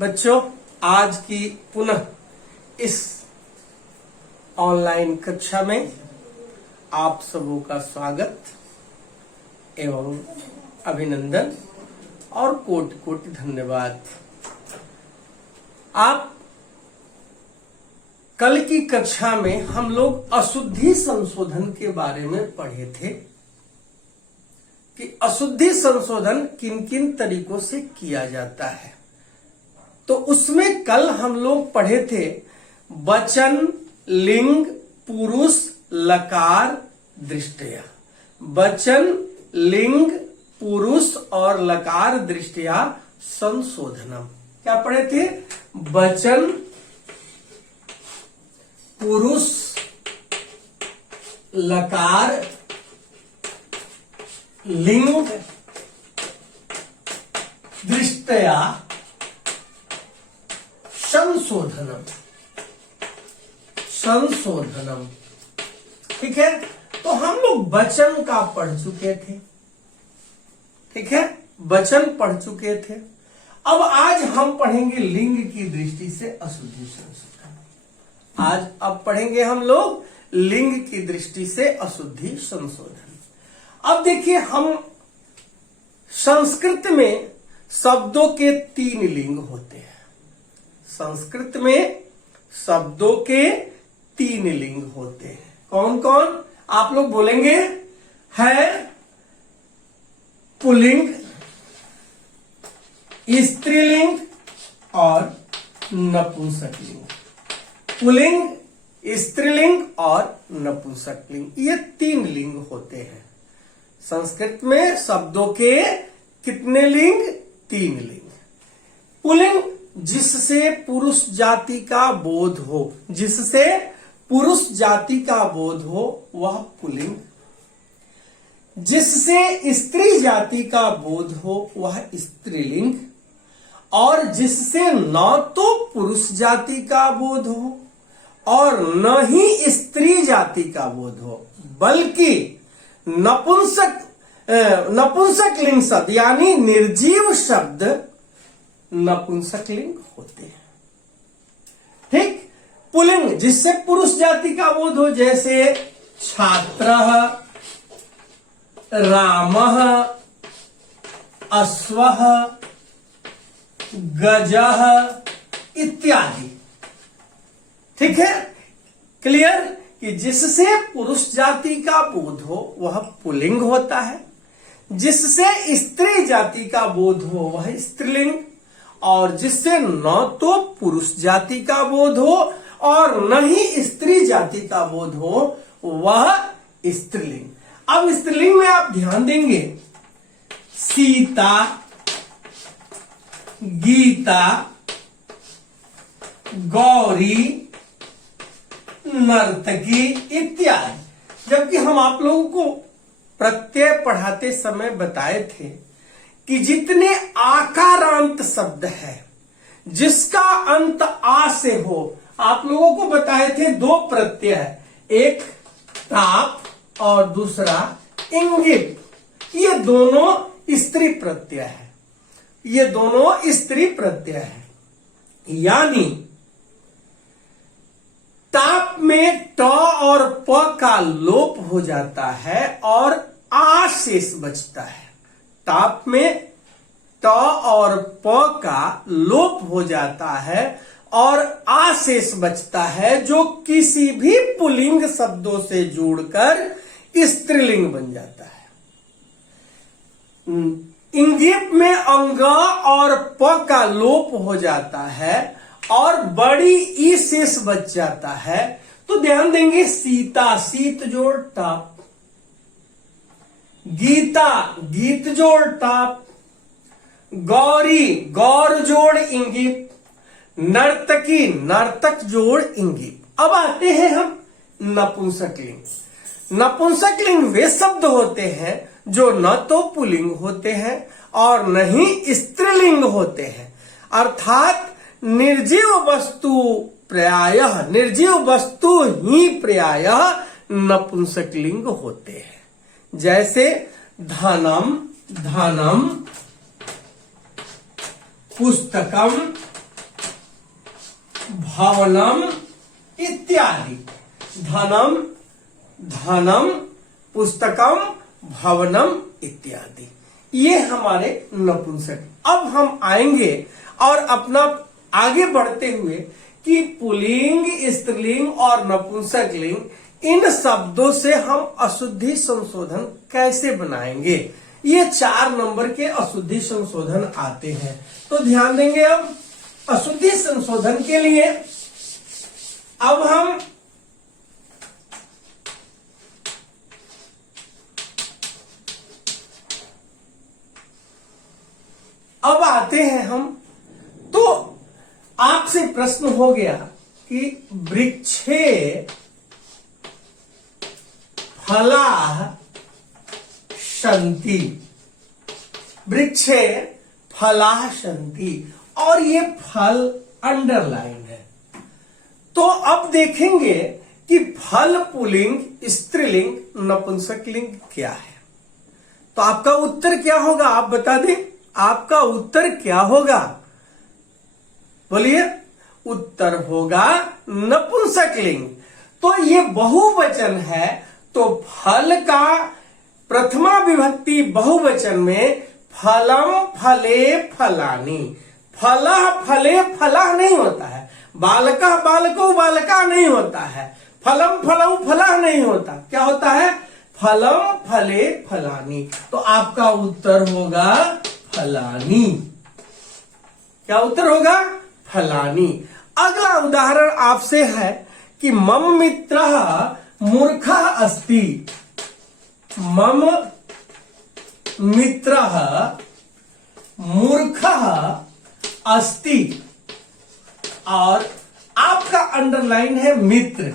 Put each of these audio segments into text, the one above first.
बच्चों, आज की पुनः इस ऑनलाइन कक्षा में आप सबों का स्वागत एवं अभिनंदन और कोटि कोटि धन्यवाद। आप कल की कक्षा में हम लोग अशुद्धि संशोधन के बारे में पढ़े थे कि अशुद्धि संशोधन किन किन तरीकों से किया जाता है। तो उसमें कल हम लोग पढ़े थे वचन, लिंग, पुरुष, लकार, दृष्टया। वचन, लिंग, पुरुष और लकार दृष्टया संशोधनम। क्या पढ़े थे? वचन, पुरुष, लकार, लिंग, दृष्टया संशोधनम। संशोधनम, ठीक है। तो हम लोग वचन का पढ़ चुके थे, ठीक है, वचन पढ़ चुके थे। अब आज हम पढ़ेंगे लिंग की दृष्टि से अशुद्धि संशोधन। आज अब पढ़ेंगे हम लोग लिंग की दृष्टि से अशुद्धि संशोधन। अब देखिए, हम संस्कृत में शब्दों के 3 लिंग होते हैं। संस्कृत में शब्दों के 3 लिंग होते हैं। कौन कौन आप लोग बोलेंगे? है पुल्लिंग, स्त्रीलिंग और नपुंसकलिंग। पुल्लिंग, स्त्रीलिंग और नपुंसकलिंग, ये 3 लिंग होते हैं। संस्कृत में शब्दों के कितने लिंग? 3 लिंग। पुल्लिंग जिससे पुरुष जाति का बोध हो, जिससे पुरुष जाति का बोध हो वह पुल्लिंग। जिससे स्त्री जाति का बोध हो वह स्त्रीलिंग। और जिससे न तो पुरुष जाति का बोध हो और न ही स्त्री जाति का बोध हो, बल्कि नपुंसक लिंग शब्द यानी निर्जीव शब्द नपुंसकलिंग होते हैं। ठीक। पुल्लिंग जिससे पुरुष जाति का बोध हो, जैसे छात्रः, रामः, अश्वः, गजः इत्यादि। ठीक है, क्लियर? कि जिससे पुरुष जाति का बोध हो वह पुल्लिंग होता है, जिससे स्त्री जाति का बोध हो वह स्त्रीलिंग, और जिससे न तो पुरुष जाति का बोध हो और न ही स्त्री जाति का बोध हो वह स्त्रीलिंग। अब स्त्रीलिंग में आप ध्यान देंगे, सीता, गीता, गौरी, नर्तकी इत्यादि। जबकि हम आप लोगों को प्रत्यय पढ़ाते समय बताए थे कि जितने आकारांत शब्द है जिसका अंत आ से हो, आप लोगों को बताए थे 2 प्रत्यय, एक ताप और दूसरा इंगित। ये दोनों स्त्री प्रत्यय है, ये दोनों स्त्री प्रत्यय है। यानी ताप में ट और प का लोप हो जाता है और आ शेष बचता है। ताप में ट और प का लोप हो जाता है और आ शेष बचता है, जो किसी भी पुल्लिंग शब्दों से जोड़कर स्त्रीलिंग बन जाता है। इंगित में अंग और प का लोप हो जाता है और बड़ी ई शेष बच जाता है। तो ध्यान देंगे, सीता शीत जोड़ टाप, गीता गीत जोड़ टाप, गौरी गौर जोड़ इंगित, नर्तकी नर्तक जोड़ इंगित। अब आते हैं हम नपुंसकलिंग। नपुंसकलिंग वे शब्द होते हैं जो न तो पुल्लिंग होते हैं और न ही स्त्रीलिंग होते हैं। अर्थात निर्जीव वस्तु ही प्रायः नपुंसकलिंग होते हैं। जैसे धनम, धनम, पुस्तकम, भवनम इत्यादि। धनम, धनम, पुस्तकम, भवनम इत्यादि, ये हमारे नपुंसक। अब हम आएंगे और अपना आगे बढ़ते हुए कि पुल्लिंग, स्त्रीलिंग और नपुंसक लिंग, इन शब्दों से हम अशुद्धि संशोधन कैसे बनाएंगे। ये 4 नंबर के अशुद्धि संशोधन आते हैं। तो ध्यान देंगे। अब अशुद्धि संशोधन के लिए अब हम अब आते हैं हम। तो आपसे प्रश्न हो गया कि वृक्षे फलाः सन्ति, वृक्षे फलाः सन्ति, और ये फल अंडरलाइन है। तो अब देखेंगे कि फल पुल्लिंग, स्त्रीलिंग, नपुंसक लिंग क्या है। तो आपका उत्तर क्या होगा, आप बता दें, आपका उत्तर क्या होगा, बोलिए। उत्तर होगा नपुंसक लिंग। तो ये बहुवचन है, तो फल का प्रथमा विभक्ति बहुवचन में फलम, फले, फलानि। फलः, फले, फलः नहीं होता है। बालकः, बालको, बालका नहीं होता है। फलम, फलौ, फलः नहीं होता। क्या होता है, फलम, फले, फलानि। तो आपका उत्तर होगा फलानि। क्या उत्तर होगा, फलानि। अगला उदाहरण आपसे है कि मम मित्रः मूर्खः अस्ति। मम मित्रः मूर्खः अस्ति, और आपका अंडरलाइन है मित्र।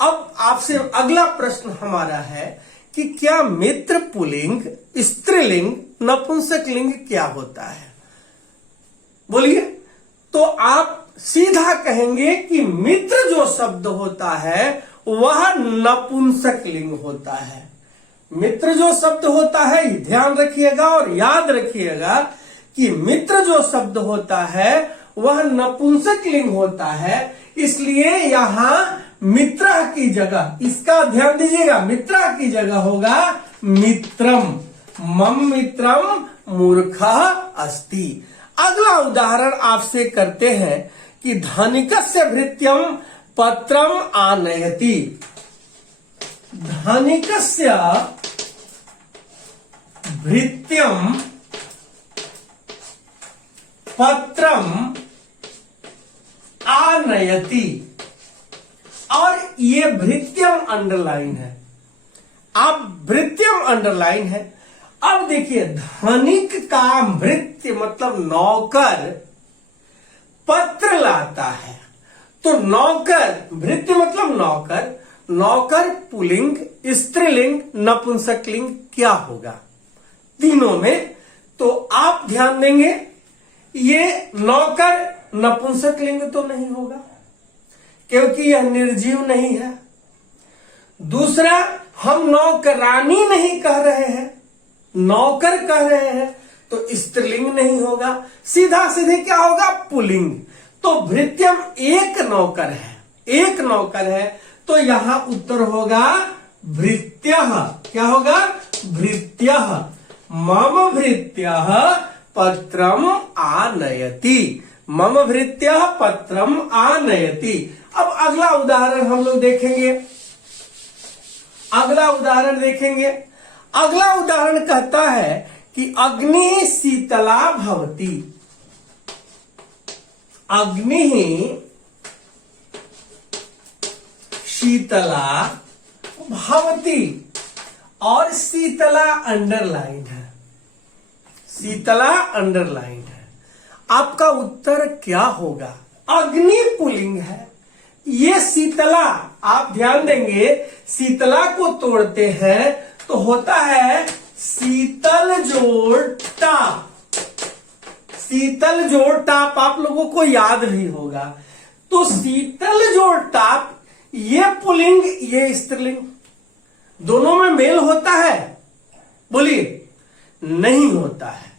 अब आपसे अगला प्रश्न हमारा है कि क्या मित्र पुल्लिंग, स्त्रीलिंग, नपुंसक लिंग क्या होता है, बोलिए। तो आप सीधा कहेंगे कि मित्र जो शब्द होता है वह नपुंसक लिंग होता है। मित्र जो शब्द होता है, ध्यान रखिएगा और याद रखिएगा कि मित्र जो शब्द होता है वह नपुंसक लिंग होता है। इसलिए यहां मित्र की जगह, इसका ध्यान दीजिएगा, मित्र की जगह होगा मित्रम। मम मित्रम मूर्खः अस्ति। अगला उदाहरण आपसे करते हैं कि धनिकस्य भृत्यं पत्रम आनयति। धनिकस्य भृत्यं पत्रम आनयति, और ये भृत्यम अंडरलाइन है। अब भृत्यम अंडरलाइन है। अब देखिए, धनिक का भृत्य मतलब नौकर पत्र लाता है। तो नौकर, भृत्य मतलब नौकर, नौकर पुल्लिंग, स्त्रीलिंग, नपुंसक लिंग क्या होगा तीनों में। तो आप ध्यान देंगे, ये नौकर नपुंसक लिंग तो नहीं होगा क्योंकि यह निर्जीव नहीं है। दूसरा, हम नौकरानी नहीं कह रहे हैं, नौकर कह रहे हैं, तो स्त्रीलिंग नहीं होगा। सीधा सीधे क्या होगा, पुल्लिंग। तो भृत्यम एक नौकर है, एक नौकर है, तो यहां उत्तर होगा भृत्यः। क्या होगा, भृत्यः। मम भृत्यः पत्रम आनयति। मम भृत्यः पत्रम आनयति। अब अगला उदाहरण हम लोग देखेंगे। अगला उदाहरण देखेंगे। अगला उदाहरण कहता है कि अग्नि शीतला भवति। अग्नि शीतला भवति, और शीतला अंडरलाइन है। शीतला अंडरलाइन है। आपका उत्तर क्या होगा, अग्नि पुल्लिंग है। ये शीतला, आप ध्यान देंगे, शीतला को तोड़ते हैं तो होता है शीतल जोड़ टाप। शीतल जोड़ टाप आप लोगों को याद भी होगा। तो शीतल जोड़ टाप, ये पुल्लिंग, ये स्त्रीलिंग, दोनों में मेल होता है, बोलिए, नहीं होता है।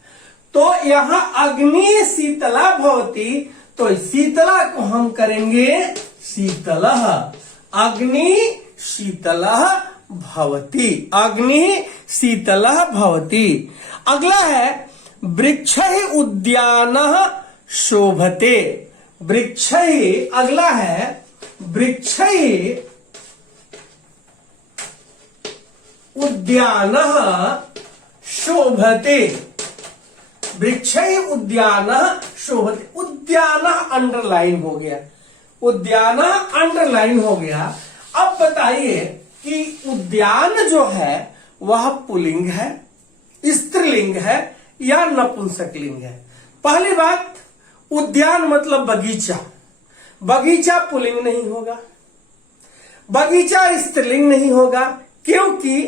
तो यहां अग्नि शीतला भवति, तो शीतला को हम करेंगे शीतलः, अग्नि शीतलः भवति, अग्नि शीतलः भवति। अगला है वृक्षैः उद्यानः शोभते, वृक्षैः, अगला है वृक्षैः उद्यानः शोभते, वृक्षैः उद्यानः शोभते। उद्यानः अंडरलाइन हो गया, उद्यानः अंडरलाइन हो गया। अब बताइए कि उद्यान जो है वह पुल्लिंग है, स्त्रीलिंग है या नपुंसकलिंग है? पहली बात, उद्यान मतलब बगीचा, बगीचा पुल्लिंग नहीं होगा, बगीचा स्त्रीलिंग नहीं होगा, क्योंकि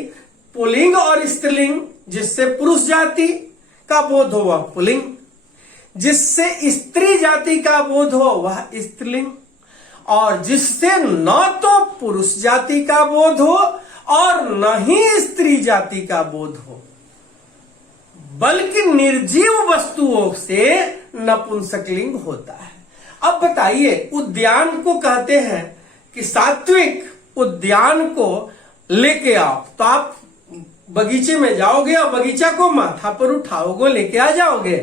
पुल्लिंग और स्त्रीलिंग, जिससे पुरुष जाति का बोध हो वह पुल्लिंग, जिससे स्त्री जाति का बोध हो वह स्त्रीलिंग, और जिससे न तो पुरुष जाति का बोध हो और न ही स्त्री जाति का बोध हो, बल्कि निर्जीव वस्तुओं से नपुंसकलिंग होता है। अब बताइए, उद्यान को कहते हैं कि सात्विक उद्यान को लेके आओ, तो आप बगीचे में जाओगे और बगीचा को माथा पर उठाओगे, लेके आ जाओगे?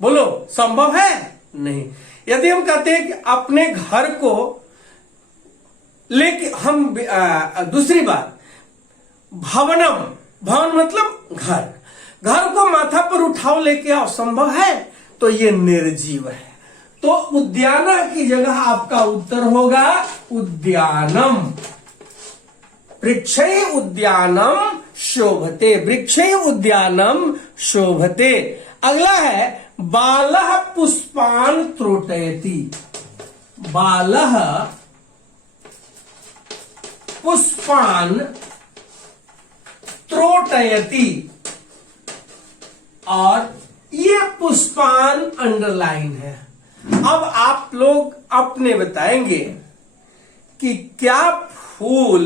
बोलो, संभव है? नहीं। यदि हम कहते हैं कि अपने घर को लेके हम दूसरी बात, भवनम, भवन मतलब घर, घर को माथा पर उठाओ लेके आओ, संभव है? तो ये निर्जीव है। तो उद्याना की जगह आपका उत्तर होगा उद्यानम, वृक्षैः उद्यानम शोभते, वृक्षैः उद्यानम शोभते। अगला है बालः पुष्पान् त्रोटयति, बालः पुष्पान् त्रोटयति, और ये पुष्पान अंडरलाइन है। अब आप लोग अपने बताएंगे कि क्या फूल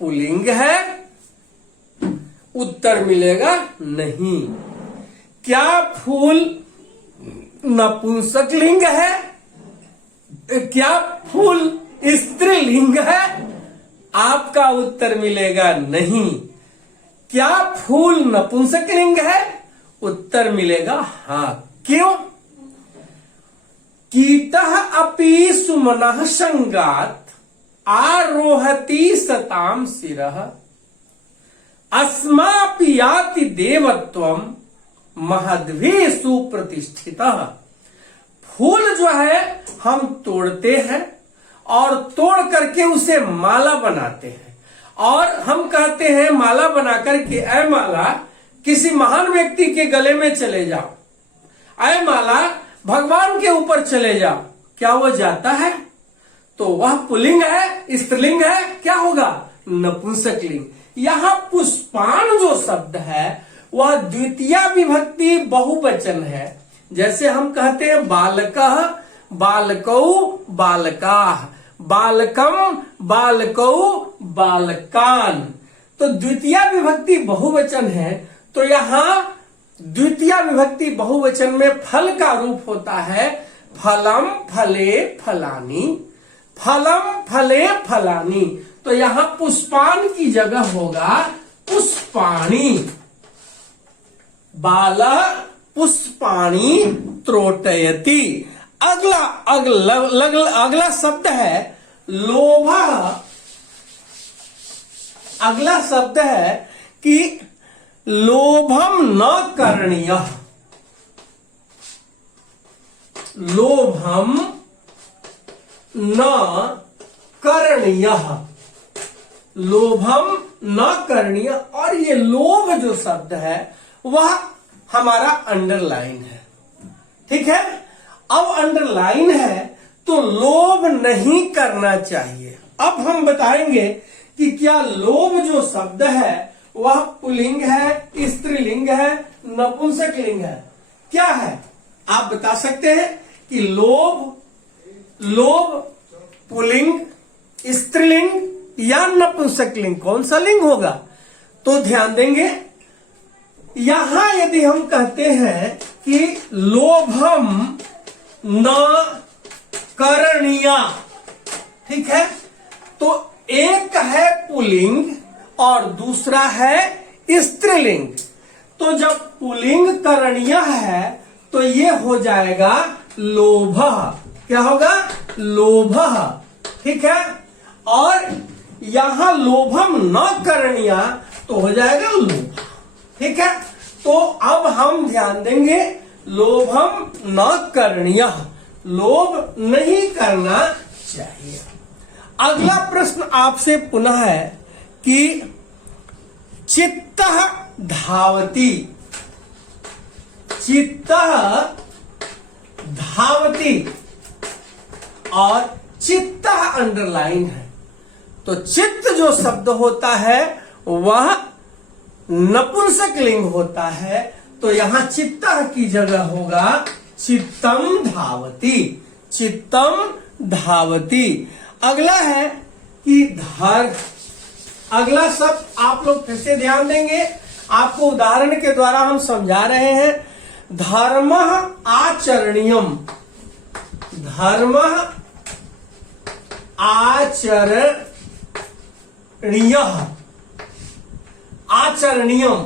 पुल्लिंग है? उत्तर मिलेगा नहीं। क्या फूल नपुंसकलिंग है? क्या फूल स्त्रीलिंग है? आपका उत्तर मिलेगा नहीं। क्या फूल नपुंसकलिंग है? उत्तर मिलेगा हाँ। क्यों? कीटः अपि सुमनः संगात् आरोहति सताम शिरः अस्मापि याति देवत्वम महद्भिः सुप्रतिष्ठितः। फूल जो है हम तोड़ते हैं और तोड़ करके उसे माला बनाते हैं, और हम कहते हैं माला बनाकर के ऐ माला किसी महान व्यक्ति के गले में चले जाओ, ऐ माला भगवान के ऊपर चले जाओ। क्या वो जाता है? तो वह पुल्लिंग है, स्त्रीलिंग है? क्या होगा? नपुंसकलिंग। यहां पुष्पान जो शब्द है वह द्वितीया विभक्ति बहुवचन है। जैसे हम कहते हैं बालकः, बालकौ, बालकाः, बालकम, बालकौ, बालकान। तो द्वितीया विभक्ति बहुवचन है, तो यहां द्वितीया विभक्ति बहुवचन में फल का रूप होता है फलम, फले, फलानी, फलम, फले, फलानी। तो यहां पुष्पान की जगह होगा पुष्पाणी। बालः पुष्पाणी त्रोटयति। अगला शब्द है लोभः। अगला शब्द है कि लोभम न करणीयः, लोभम न करणीयः, लोभम न करणीय। और ये लोभ जो शब्द है वह हमारा अंडरलाइन है, ठीक है। अब अंडरलाइन है तो लोभ नहीं करना चाहिए। अब हम बताएंगे कि क्या लोभ जो शब्द है वह पुल्लिंग है, स्त्रीलिंग है, नपुंसकलिंग है? क्या है? आप बता सकते हैं कि लोभ पुल्लिंग, स्त्रीलिंग या नपुंसकलिंग, कौन सा लिंग होगा? तो ध्यान देंगे, यहां यदि हम कहते हैं कि लोभम न करणीया। ठीक है, तो एक है पुल्लिंग और दूसरा है स्त्रीलिंग। तो जब पुल्लिंग करणीय है तो ये हो जाएगा लोभः। क्या होगा? लोभः। ठीक है, और यहां लोभम न करणीय तो हो जाएगा लोभ। ठीक है, तो अब हम ध्यान देंगे, लोभम न करणीय, लोभ नहीं करना चाहिए। अगला प्रश्न आपसे पुनः है कि चित्तः धावति, चित्तः धावति और चित्तः अंडरलाइन है। तो चित्त जो शब्द होता है वह नपुंसकलिंग होता है, तो यहां चित्तः की जगह होगा चित्तम धावति, चित्तम धावति। अगला है कि अगला शब्द आप लोग फिर से ध्यान देंगे, आपको उदाहरण के द्वारा हम समझा रहे हैं। धर्मः आचरणीयम, धर्मः आचरणीयः, आचरणीयम।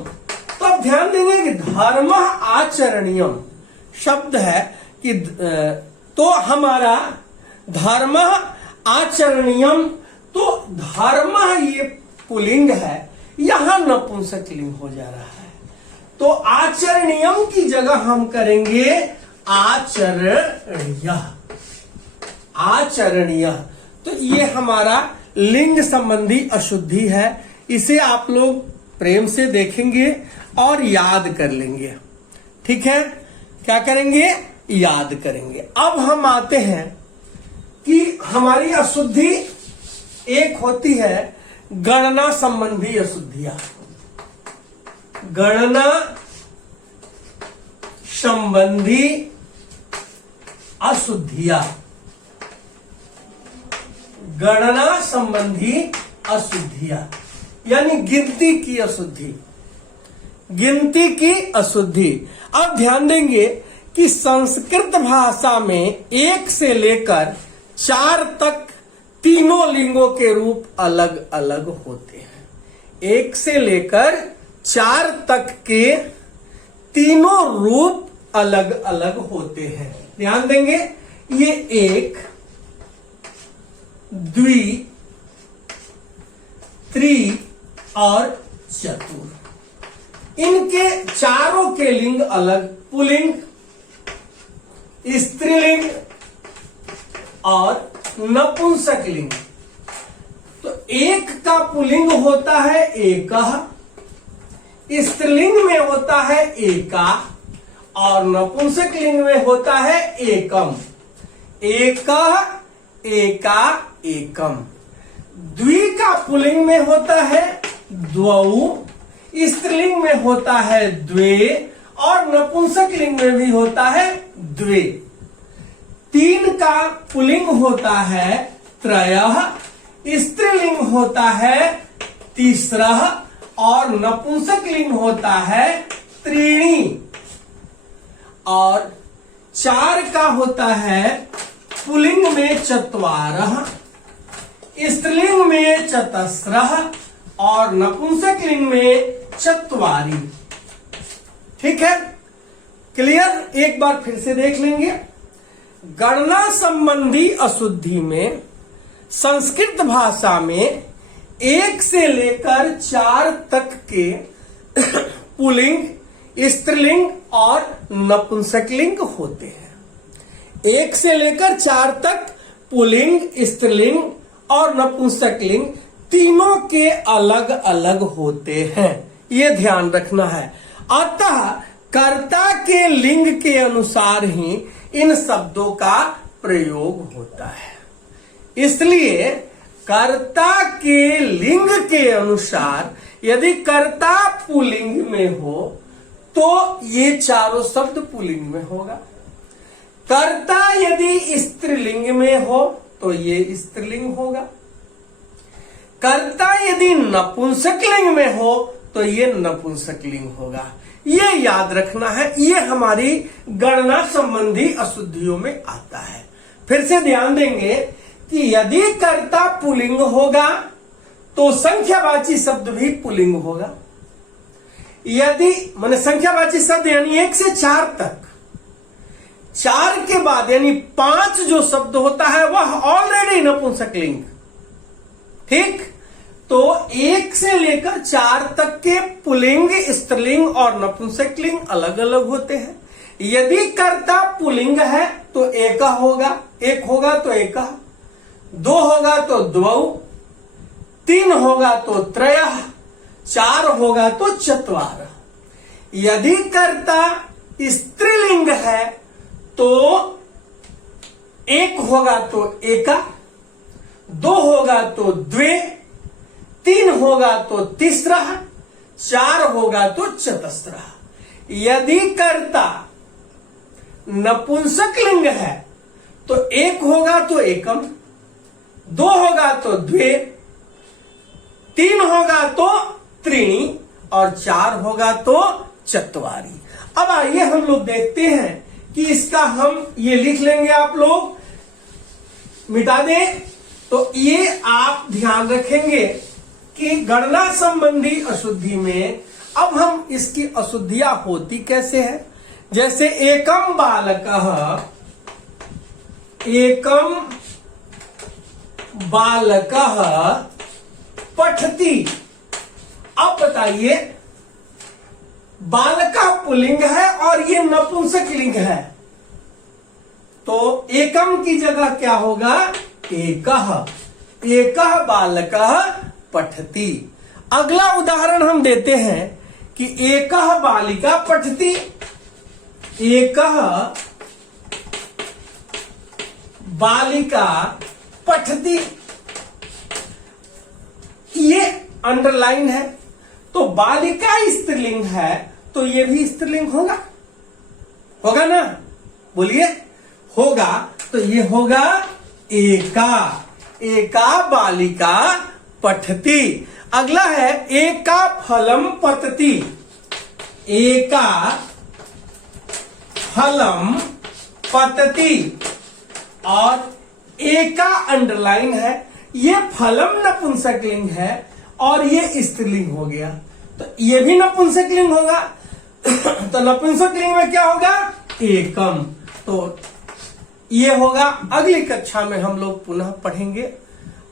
तो अब ध्यान देंगे कि धर्मः आचरणीयम शब्द है कि तो हमारा धर्मः आचरणीयम, तो धर्म ये पुल्लिंग है, यहां नपुंसकलिंग हो जा रहा है। तो आचरणीयम की जगह हम करेंगे आचरणीय, आचरणीय। तो ये हमारा लिंग संबंधी अशुद्धि है, इसे आप लोग प्रेम से देखेंगे और याद कर लेंगे। ठीक है, क्या करेंगे? याद करेंगे। अब हम आते हैं कि हमारी अशुद्धि एक होती है गणना संबंधी अशुद्धियां, गणना संबंधी अशुद्धियां, गणना संबंधी अशुद्धियां यानी गिनती की अशुद्धि, गिनती की अशुद्धि। अब ध्यान देंगे कि संस्कृत भाषा में 1 से लेकर 4 तक तीनों लिंगों के रूप अलग अलग होते हैं। 1 से लेकर 4 तक के तीनों रूप अलग अलग होते हैं। ध्यान देंगे, ये 1, द्वि, त्रि और चतुर, इनके चारों के लिंग अलग, पुल्लिंग, स्त्रीलिंग और नपुंसकलिंग। तो 1 का पुल्लिंग होता है एकः, स्त्रीलिंग में होता है एका और नपुंसकलिंग में होता है एकम। एकः, एका, एकम। द्वि का पुल्लिंग में होता है द्वौ, स्त्रीलिंग में होता है द्वे और नपुंसकलिंग में भी होता है द्वे। 3 का पुल्लिंग होता है त्रयः, स्त्रीलिंग होता है तीसरः और नपुंसकलिंग होता है त्रीणि। और 4 का होता है पुल्लिंग में चत्वारः, स्त्रीलिंग में चतस्रः और नपुंसकलिंग में चत्वारि। ठीक है, क्लियर? एक बार फिर से देख लेंगे। गणना संबंधी अशुद्धि में संस्कृत भाषा में 1 से लेकर 4 तक के पुल्लिंग, स्त्रीलिंग और नपुंसकलिंग होते हैं। 1 से लेकर 4 तक पुल्लिंग, स्त्रीलिंग और नपुंसकलिंग तीनों के अलग अलग होते हैं, ये ध्यान रखना है। अतः कर्ता के लिंग के अनुसार ही इन शब्दों का प्रयोग होता है। इसलिए कर्ता के लिंग के अनुसार यदि कर्ता पुल्लिंग में हो तो ये चारों शब्द पुल्लिंग में होगा। कर्ता यदि स्त्रीलिंग में हो तो ये स्त्रीलिंग होगा। कर्ता यदि नपुंसकलिंग में हो तो ये नपुंसकलिंग होगा। ये याद रखना है, ये हमारी गणना संबंधी अशुद्धियों में आता है। फिर से ध्यान देंगे कि यदि कर्ता पुल्लिंग होगा तो संख्यावाची शब्द भी पुल्लिंग होगा। यदि माने संख्यावाची शब्द यानी 1 से 4 तक, 4 के बाद यानी 5 जो शब्द होता है वह ऑलरेडी नपुंसकलिंग। ठीक, तो 1 से लेकर 4 तक के पुल्लिंग, स्त्रीलिंग और नपुंसकलिंग अलग अलग होते हैं। यदि कर्ता पुल्लिंग है तो एक होगा, 1 होगा तो एक, 2 होगा तो द्वौ, 3 होगा तो त्रयः, 4 होगा तो चत्वार। यदि कर्ता स्त्रीलिंग है तो 1 होगा तो एका, 2 होगा तो द्वे, 3 होगा तो तीसरा, 4 होगा तो चतस्रा। यदि कर्ता नपुंसकलिंग है तो 1 होगा तो एकम, 2 होगा तो द्वे, 3 होगा तो त्रीणी और 4 होगा तो चत्वारी। अब आइए हम लोग देखते हैं कि इसका हम ये लिख लेंगे, आप लोग मिटा दें। तो ये आप ध्यान रखेंगे कि गणना संबंधी अशुद्धि में अब हम इसकी अशुद्धियां होती कैसे है। जैसे एकम बालकः, एकम बालकः पठति। अब बताइए, बालका पुल्लिंग है और ये नपुंसकलिंग है, तो एकम की जगह क्या होगा, एकः, एकः बालकः पठति। अगला उदाहरण हम देते हैं कि एकः बालिका पठति, एकः बालिका पठति। ये अंडरलाइन है, तो बालिका स्त्रीलिंग है तो ये भी स्त्रीलिंग होगा, होगा ना, बोलिए होगा। तो ये होगा एका, एका बालिका पठति। अगला है एका फलम पतति, एका फलम पतति। और एका अंडरलाइन है, ये फलम नपुंसकलिंग है और ये स्त्रीलिंग हो गया, तो ये भी नपुंसकलिंग होगा। तो नपुंसकलिंग में क्या होगा, एकम। तो ये होगा, अगली कक्षा में हम लोग पुनः पढ़ेंगे।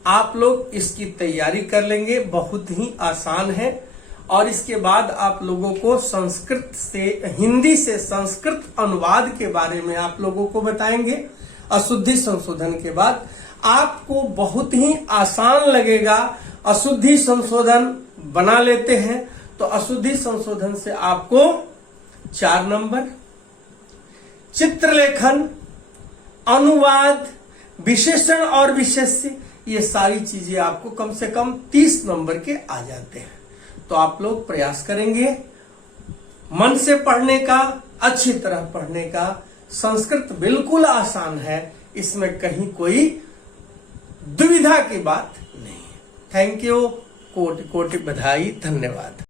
आप लोग इसकी तैयारी कर लेंगे, बहुत ही आसान है। और इसके बाद आप लोगों को संस्कृत से, हिंदी से संस्कृत अनुवाद के बारे में आप लोगों को बताएंगे। अशुद्धि संशोधन के बाद आपको बहुत ही आसान लगेगा। अशुद्धि संशोधन बना लेते हैं तो अशुद्धि संशोधन से आपको 4 नंबर, चित्रलेखन, अनुवाद, विशेषण और विशेष्य, ये सारी चीजें आपको कम से कम 30 नंबर के आ जाते हैं। तो आप लोग प्रयास करेंगे मन से पढ़ने का, अच्छी तरह पढ़ने का। संस्कृत बिल्कुल आसान है, इसमें कहीं कोई दुविधा की बात नहीं है। थैंक यू, कोटि कोटि बधाई, धन्यवाद।